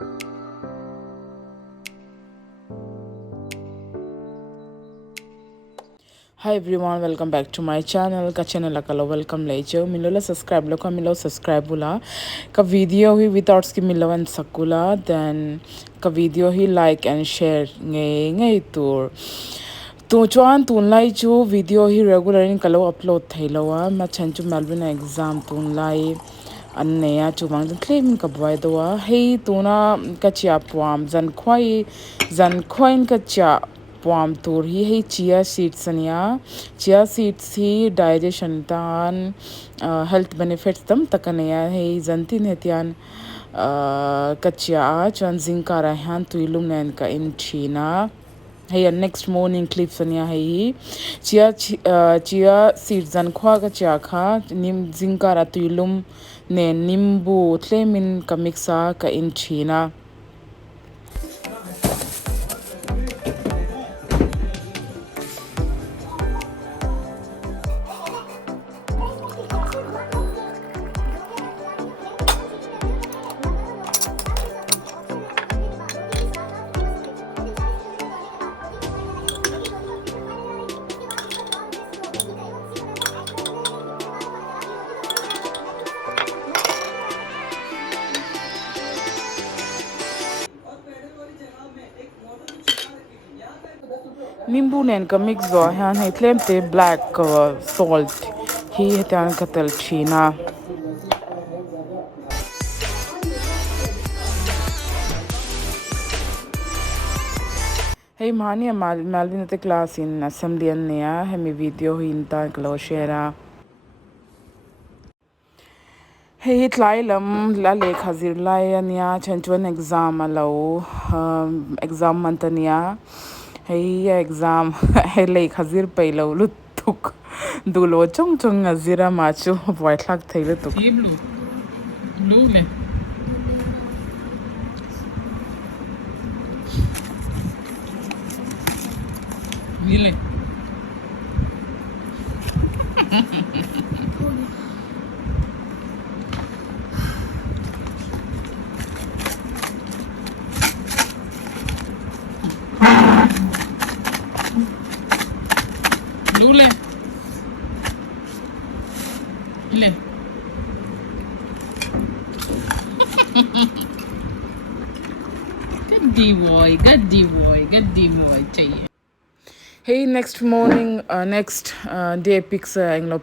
Hi everyone, welcome back to my channel. Ka channel akalo welcome lejo. Milola subscribe lo ka milo subscribe bula. Ka video hi without ski milo and sakula. Then ka video hi like and share ngay tour. To chuan tun lai chu video hi regular in kalo upload thailawa. Ma chanchu Melbourne exam tun lai. Annea chu mang claim ka boy dowa. Hey tuna ka chia puam zan khoin ka chia pom tur hi hei chia seeds ania chia seeds hi digestion tan health benefits tam takania hei zantin hetian kachia chuan zinkara han tuilum nen ka in china hey next morning clips ania hei chia seeds an khwa ka chia kha nim zinkara tuilum ne nimbu tlemin ka mixa ka in china Nimbu nen ka mix zo han he tlem te black salt hi hetan katal china hey mani malvin te class in assembly an ya hemi video hi inta klo share hey tlai lam la le khazir lai ania chenchuan exam alo exam mantania hey exam hele khazir peilo lutuk dulo chong azira machu boy thak thaile tuk blue ne vile Lule. Ile. Gaddi boy चाहिए. Hey, next morning, next day pics,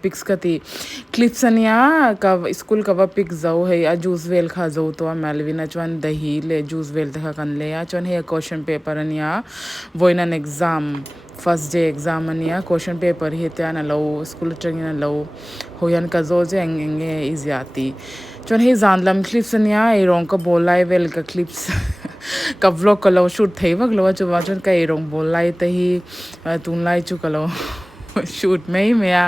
pics kati clips ania ka school ka va pics zau hey a juice vel kha zau to Melvina chwan dahi le juice vel dekha kan le ya chwan hey question paper ania voin an exam first day exam ania question paper hi tan lo school training lo hoyan ka zo je enge iziati chon he zanlam clips ania I rong ka bolai vel ka clips ka vlog ka lo shoot thei wak lo chu wa chon ka I rong bolai te hi tun lai chu ka lo shoot mai me ya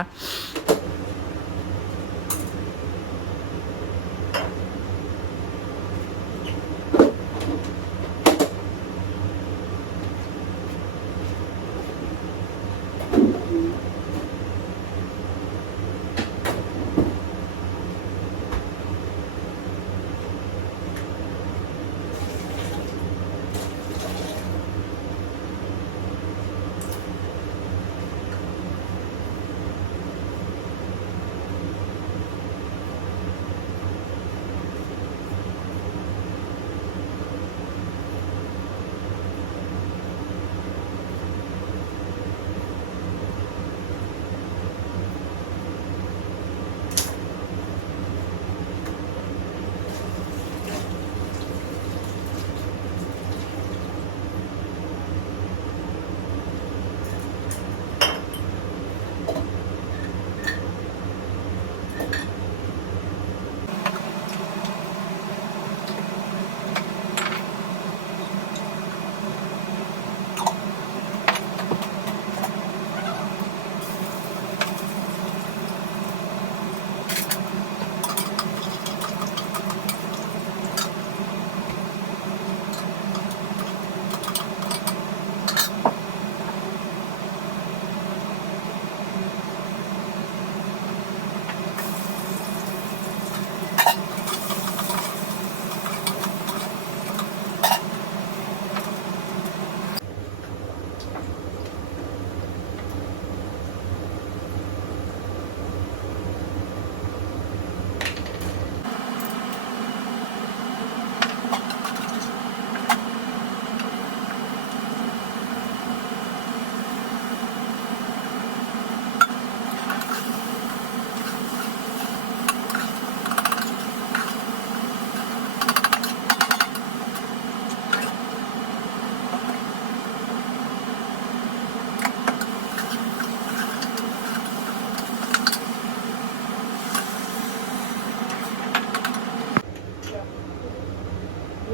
Hey,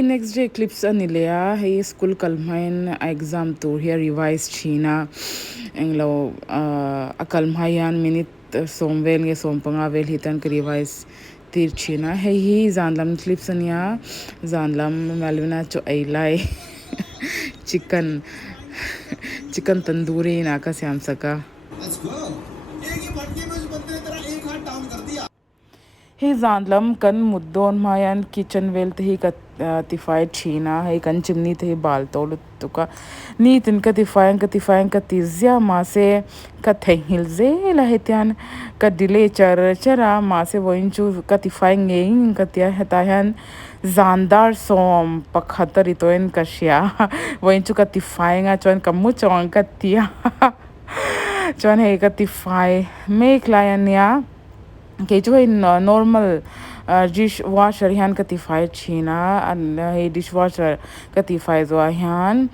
next day clips anilea. Hey, school kalmain exam tour here revise China. Englo akalmayan minute somvel nge sompanga vel hitan ke revise tir China. Hey, he zanlam clips ania zanlam malvina cho ailai chicken chicken tandoori na ka syam saka. Let's go. एक ही भटके में उस बंदे ने तेरा एक हाथ down कर दिया. He zanlam kan muddon mayan kitchen wealth he kat tifai china he kan chimni the bal tolu tuka ni tin ka tifayan ka tizya ma se ka thehilze la hetian ka delay chara ma se woinchu ka tifayan ngein ka tia hetayan zandar som pakhatar itoen ka shya woinchu ka tifayan chon kamu chon ka tia chon he ka tifai make lion ya ke jo in normal dish washer yan katifai china and he dishwasher katifai zo yan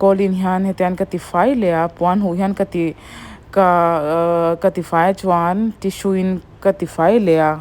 kolin yan hetian katifai le apwan hu yan katifai chwan tissue in katifai le.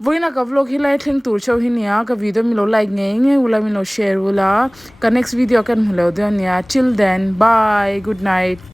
Voi na ka vlog hilai thing tur chau hinia ka video mi lo like nge ula mi lo share ula ka next video kan hlo de nia till then bye good night.